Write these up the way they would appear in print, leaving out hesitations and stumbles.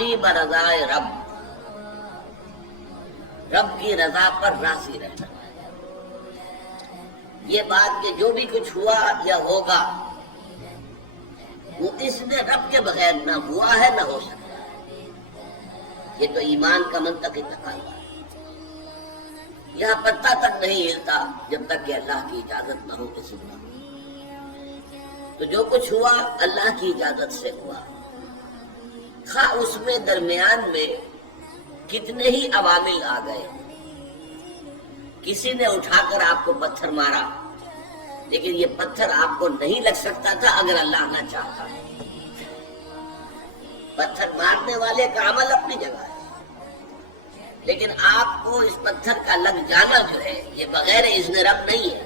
راضی برضائے رب، رب کی رضا پر راضی رہنا. یہ بات کہ جو بھی کچھ ہوا یا ہوگا وہ اس نے رب کے بغیر نہ ہوا ہے نہ ہو سکتا ہے. یہ تو ایمان کا منطقی تقاضا ہے. یہاں پتہ تک نہیں ہلتا جب تک کہ اللہ کی اجازت نہ ہو کسی کا. تو جو کچھ ہوا اللہ کی اجازت سے ہوا. خواہ اس میں درمیان میں کتنے ہی عوامل آ گئے. کسی نے اٹھا کر آپ کو پتھر مارا، لیکن یہ پتھر آپ کو نہیں لگ سکتا تھا اگر اللہ نہ چاہتا. پتھر مارنے والے کا عمل اپنی جگہ ہے، لیکن آپ کو اس پتھر کا لگ جانا جو ہے یہ بغیر اذن رب نہیں ہے.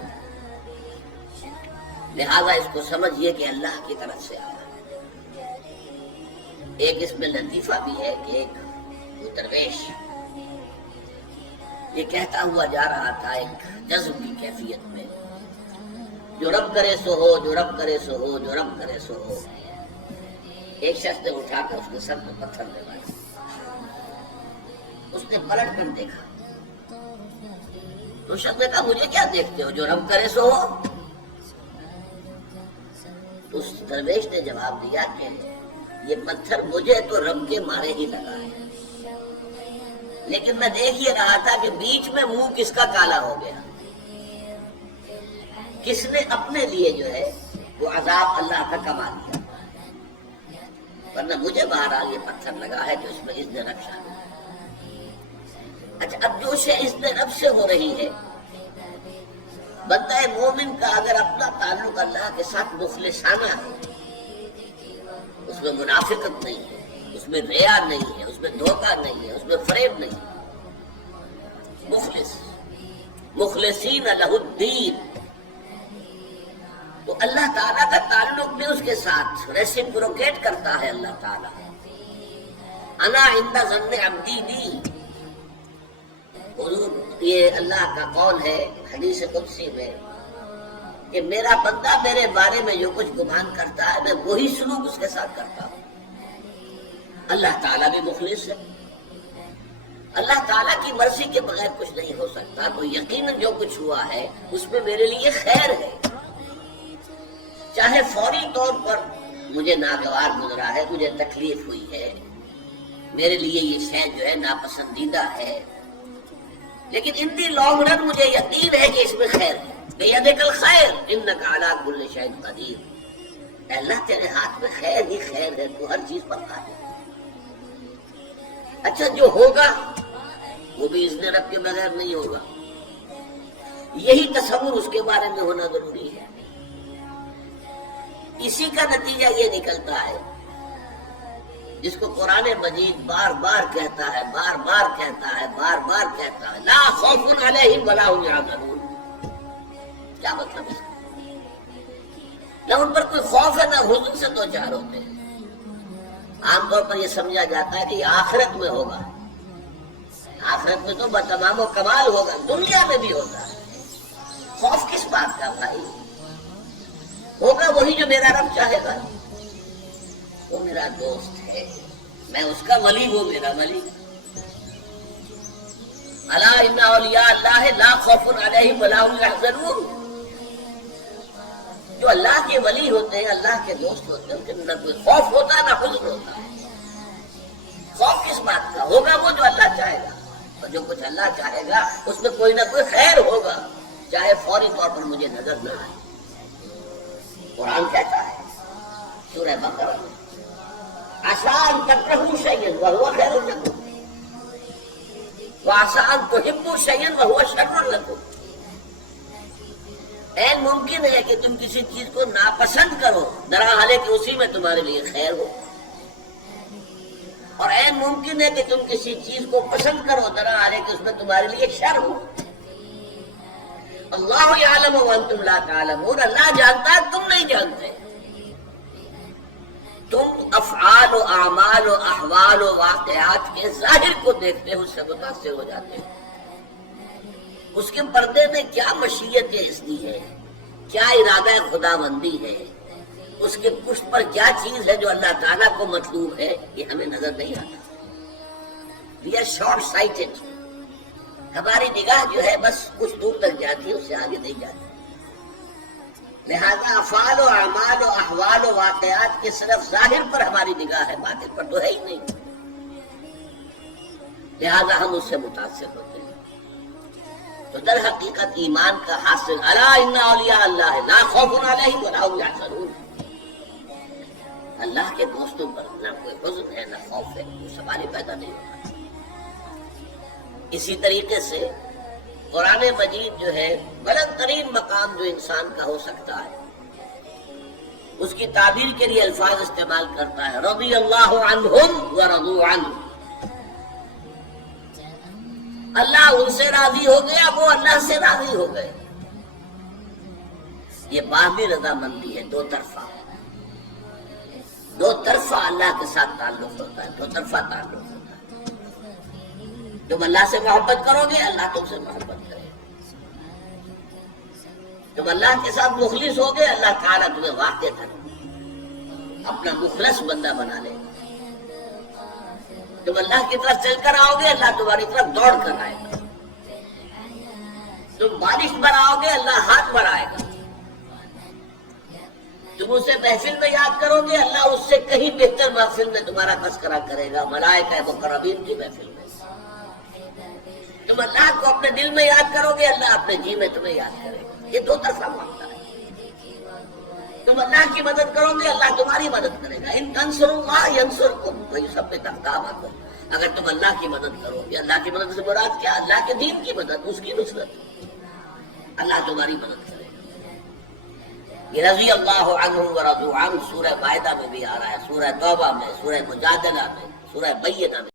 لہذا اس کو سمجھیے کہ اللہ کی طرف سے آیا. ایک اس میں لطیفہ بھی ہے کہ ایک درویش یہ کہتا ہوا جا رہا تھا ایک جذب کی کیفیت میں، جو رب کرے سو ہو، جو رب کرے سو ہو، جو رب کرے سو ہو. ایک شخص نے اٹھا کر اس کے سر میں پتھر لگایا. اس نے پلٹ کر دیکھا تو شخص نے کہا مجھے کیا دیکھتے ہو، جو رب کرے سو ہو. اس درویش نے جواب دیا کہ یہ پتھر مجھے تو رب کے مارے ہی لگا ہے، لیکن میں دیکھ یہ رہا تھا کہ بیچ میں منہ کس کا کالا ہو گیا. کس نے اپنے لیے جو ہے وہ عذاب اللہ کا کما لیا، ورنہ مجھے بہرحال یہ پتھر لگا ہے جو اس میں اذن رب شامل ہے. اچھا، اب جو شے اذن رب سے ہو رہی ہے، بندہ مومن کا اگر اپنا تعلق اللہ کے ساتھ مخلصانہ ہے، اس میں منافقت نہیں ہے، اس میں ریا نہیں ہے، اس میں دھوکہ نہیں ہے، اس میں فریب نہیں ہے. مخلصین لہ الدین، تو اللہ تعالیٰ کا تعلق بھی اس کے ساتھ ریسیپروکیٹ کرتا ہے. اللہ تعالیٰ انا عند ظن عبدی بی، حضور یہ اللہ کا قول ہے حدیث قدسی میں کہ میرا بندہ میرے بارے میں جو کچھ گمان کرتا ہے میں وہی سلوک اس کے ساتھ کرتا ہوں. اللہ تعالیٰ بھی مخلص ہے. اللہ تعالیٰ کی مرضی کے بغیر کچھ نہیں ہو سکتا. تو یقیناً جو کچھ ہوا ہے اس میں میرے لیے خیر ہے، چاہے فوری طور پر مجھے ناگوار گزرا ہے، مجھے تکلیف ہوئی ہے، میرے لیے یہ شے جو ہے ناپسندیدہ ہے، لیکن ان دی لانگ رن مجھے یقین ہے کہ اس میں خیر ہے. بیدک الخیر انک علی کل شیء قدیر. اے اللہ تیرے ہاتھ میں خیر ہی خیر ہے، تو ہر چیز پر قادر ہے. اچھا، جو ہوگا وہ بھی اذن رب کے بغیر نہیں ہوگا. یہی تصور اس کے بارے میں ہونا ضروری ہے. اسی کا نتیجہ یہ نکلتا ہے جس کو قرآن مجید بار بار کہتا ہے، بار بار کہتا ہے، بار بار کہتا ہے، لا خوف علیہم ولا هم یحزنون. کیا مطلب ہے؟ نہ ان پر کوئی خوف ہے نہ حزن سے دو چار ہوتے ہیں. عام طور پر یہ سمجھا جاتا ہے کہ یہ آخرت میں ہوگا. آخرت میں تو بتمام و کمال ہوگا، دنیا میں بھی ہوگا. خوف کس بات کا بھائی؟ ہوگا وہی جو میرا رب چاہے گا. وہ میرا دوست ہے، میں اس کا ولی، وہ میرا ولی. الا ان اولیاء اللہ لا خوف علیہم ولا هم یحزنون. جو اللہ کے ولی ہوتے ہیں، اللہ کے دوست ہوتے ہیں، ان کے نہ کوئی خوف ہوتا نہ حزن ہوتا. خوف کس بات کا؟ ہوگا وہ جو اللہ چاہے گا، اور جو کچھ اللہ چاہے گا اس میں کوئی نہ کوئی خیر ہوگا، چاہے فوری طور پر مجھے نظر نہ آئے. قرآن کہتا ہے سورہ بقرہ میں عسیٰ ان تکرہوا شیئا وہو خیر لکم وعسیٰ ان تحبوا شیئا وہو شر لکم. این ممکن ہے کہ تم کسی چیز کو ناپسند کرو، درحالے کہ اسی میں تمہارے لیے خیر ہو، اور این ممکن ہے کہ تم کسی چیز کو پسند کرو، درحالے کہ اس میں تمہارے لیے شر ہو. اللہ یعلم وانتم لا تعلمون. اللہ جانتا ہے، تم نہیں جانتے. تم افعال و اعمال و احوال و واقعات کے ظاہر کو دیکھتے ہو، اس سے متاثر ہو جاتے ہو. اس کے پردے میں کیا مشیت اذنی ہے، کیا ارادہ خدا بندی ہے، اس کے پشت پر کیا چیز ہے جو اللہ تعالیٰ کو مطلوب ہے یہ ہمیں نظر نہیں آتا. We are short sighted. ہماری نگاہ جو ہے بس کچھ دور تک جاتی ہے، اس سے آگے نہیں جاتی. لہذا افعال و اعمال و احوال و واقعات کے صرف ظاہر پر ہماری نگاہ ہے، باطن پر تو ہے ہی نہیں. لہذا ہم اس سے متاثر ہوتے ہیں. تو در حقیقت ایمان کا حاصل الا ان اولیاء اللہ لا خوف علیہم ولا هم یحزنون. اللہ کے دوستوں پر نہ کوئی حزن ہے نہ خوف ہے، کوئی سوال پیدا نہیں ہوتا. اسی طریقے سے قرآن مجید جو ہے بلند ترین مقام جو انسان کا ہو سکتا ہے، اس کی تعبیر کے لیے الفاظ استعمال کرتا ہے رضی اللہ عنہم ورضوا عنہ. اللہ ان سے راضی ہو گیا، وہ اللہ سے راضی ہو گئے. یہ باہمی رضامندی ہے، دو طرفہ. دو طرفہ اللہ کے ساتھ تعلق ہوتا ہے، دو طرفہ تعلق ہوتا ہے. تم اللہ سے محبت کرو گے، اللہ تم سے محبت کرے گا. تم اللہ کے ساتھ مخلص ہوگے، اللہ تعالیٰ تمہیں واقع کرے، اپنا مخلص بندہ بنا لے گا. تم اللہ کی طرف چل کر آؤ گے، اللہ تمہاری طرف دوڑ کر آئے گا. تم بارش بناؤ گے، اللہ ہاتھ بڑھائے گا. تم اسے محفل میں یاد کرو گے، اللہ اس سے کہیں بہتر محفل میں تمہارا تذکرہ کرے گا، ملائکہ مقربین کی محفل میں. تم اللہ کو اپنے دل میں یاد کرو گے، اللہ اپنے جی میں تمہیں یاد کرے گا. یہ دو طرفہ معاملہ ہے. تم اللہ کی مدد کرو گے، اللہ تمہاری مدد کرے گا. ان تنصروا اللہ ینصرکم ویثبت اقدامکم. اگر تم اللہ کی مدد کرو گے، اللہ کی مدد سے مراد کیا؟ اللہ کے دین کی مدد، اس کی نصرت. اللہ تمہاری مدد کرے گا. یہ رضی اللہ عنہم ورضوا عنہ سورہ مائدہ میں بھی آ رہا ہے، سورہ توبہ میں، سورہ مجادلہ میں، سورہ بینہ میں.